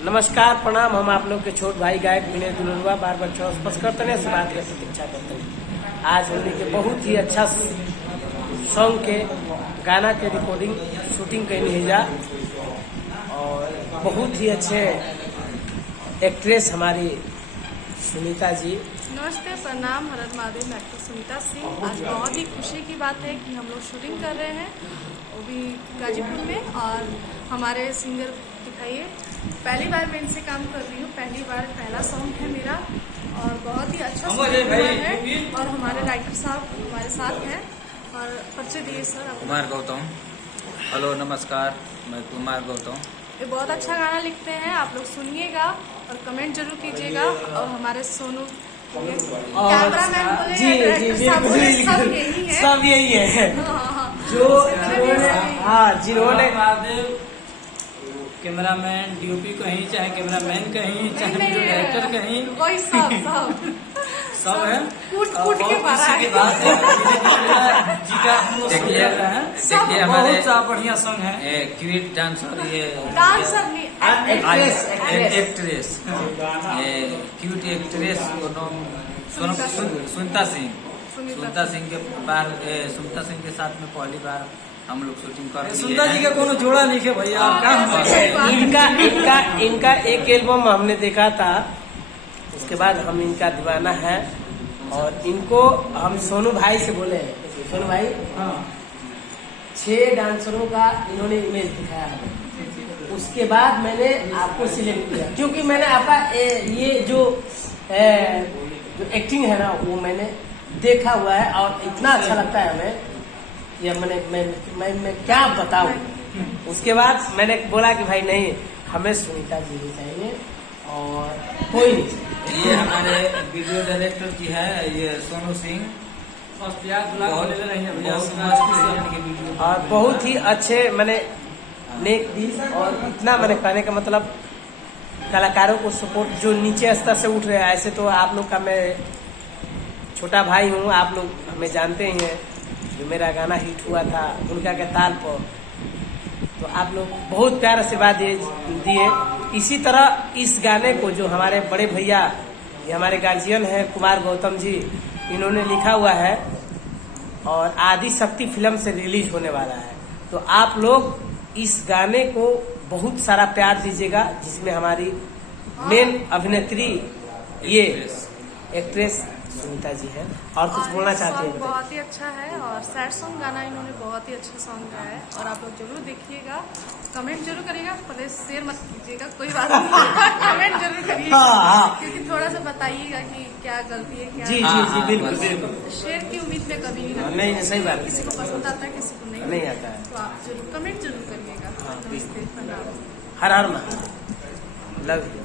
नमस्कार प्रणाम। हम आप लोग के छोट भाई गायक विनय दुलरुआ बार बार स्पष्ट करते हैं, बात की प्रतीक्षा करते हैं। आज हमने के बहुत ही अच्छा सॉन्ग के गाना के रिकॉर्डिंग शूटिंग कहीं है जा, और बहुत ही अच्छे एक्ट्रेस हमारी सुनीता जी। नमस्ते, प्रणाम, हर हर महादेव। मैं एक्टर सुनीता सिंह। आज बहुत ही खुशी की बात है कि हम लोग शूटिंग कर रहे हैं, वो भी गाजीपुर में। और हमारे सिंगर दिखाइए, पहली बार मैं इनसे काम कर रही हूँ, पहली बार पहला सॉन्ग है मेरा, और बहुत ही अच्छा सॉन्ग है। और हमारे राइटर साहब हमारे साथ हैं, और परिचय दिए सर। कुमार गौतम। हेलो नमस्कार, मैं कुमार गौतम। ये बहुत अच्छा गाना लिखते हैं, आप लोग सुनिएगा और कमेंट जरूर कीजिएगा। और हमारे सोनू कैमरामैन बोले, जी जी जी सब यही है जो जिन्होंने कैमरामैन डीओपी कहीं, चाहे कैमरामैन कहीं, चाहे डायरेक्टर कहीं, वही सब सब है। कूट के मारा है। देखिए हमारे बहुत सा बढ़िया सॉन्ग है। क्यूट डांसर, ये डांसर नहीं, एक्ट्रेस, क्यूट एक्ट्रेस को नाम सुनीता सिंह। सुनीता सिंह के बार सुनीता सिंह के साथ में पहली बार हम लोग शूटिंग कर रहे हैं। सुनीता जी का कोनो जोड़ा नहीं है भैया, इनका एक एल्बम हमने देखा था, उसके बाद हम इनका दीवाना है। और इनको हम सोनू भाई से बोले, सोनू भाई 6 डांसरों का इन्होंने इमेज दिखाया है। उसके बाद मैंने आपको सिलेक्ट किया, क्योंकि मैंने आपका ये जो एक्टिंग है ना, वो मैंने देखा हुआ है और इतना अच्छा लगता है हमें, ये मैं क्या बताऊं। उसके बाद मैंने बोला कि भाई नहीं, हमें सुनीता जी ही चाहिए और कोई नहीं। ये हमारे वीडियो डायरेक्टर जी है, ये सोनू सिंह। और बहुत ही अच्छे मैंने नेक दिल, और इतना मैंने कहने का मतलब कलाकारों को सपोर्ट जो नीचे स्तर से उठ रहे हैं। ऐसे तो आप लोग का मैं छोटा भाई हूँ, आप लोग हमें जानते ही हैं। जो मेरा गाना हिट हुआ था उनका के ताल पर, तो आप लोग बहुत प्यार आशीर्वाद दिए। इसी तरह इस गाने को जो हमारे बड़े भैया, ये हमारे गार्जियन हैं कुमार गौतम जी, इन्होंने लिखा हुआ है और आदि शक्ति फिल्म से रिलीज होने वाला है। तो आप लोग इस गाने को बहुत सारा प्यार दीजिएगा, जिसमें हमारी मेन अभिनेत्री ये एक्ट्रेस सुनीता जी है। और कुछ बोलना चाहते हैं? बहुत ही अच्छा है, और सैड सॉन्ग गाना इन्होंने बहुत ही अच्छा सॉन्ग गाया है। और आप लोग जरूर देखिएगा, कमेंट जरूर करिएगा, पहले शेयर मत कीजिएगा, कोई बात नहीं, कमेंट जरूर करिएगा। क्योंकि थोड़ा सा बताइएगा कि क्या गलती है, क्या। जी बिल्कुल बिल्कुल। शेयर की उम्मीद में कभी नहीं, सही बात है। किसी को पसंद आता है, किसी को नहीं आता है, तो आप जरूर कमेंट जरूर करिएगा। नमस्ते, प्रणाम। हर हर महादेव, लव यू।